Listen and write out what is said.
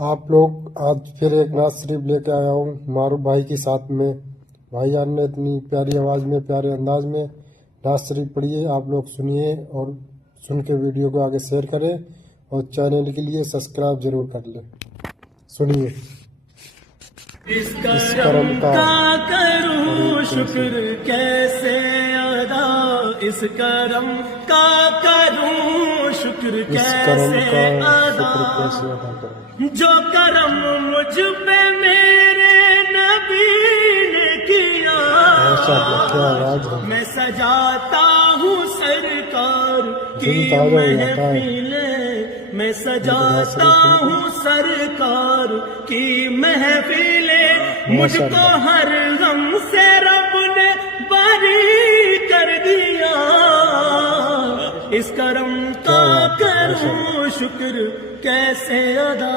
आप लोग आज फिर एक नात शरीफ लेके आया हूँ मारूफ भाई के साथ में। भाईजान ने इतनी प्यारी आवाज़ में प्यारे अंदाज में नात शरीफ पढ़ी है। आप लोग सुनिए और सुन के वीडियो को आगे शेयर करें और चैनल के लिए सब्सक्राइब जरूर कर लें। सुनिए। इस करम का करूं शुक्र कैसे अदा, इस करम का करूं शुक्र कैसे अदा, जो करम मुझ पे मेरे नबी ने किया। मैं सजाता हूँ सरकार की महफिले, मैं सजाता हूँ सरकार की महफिले, मुझको हर गम से रब ने बरी कर दिया। इस करम का करूं शुक्र कैसे अदा।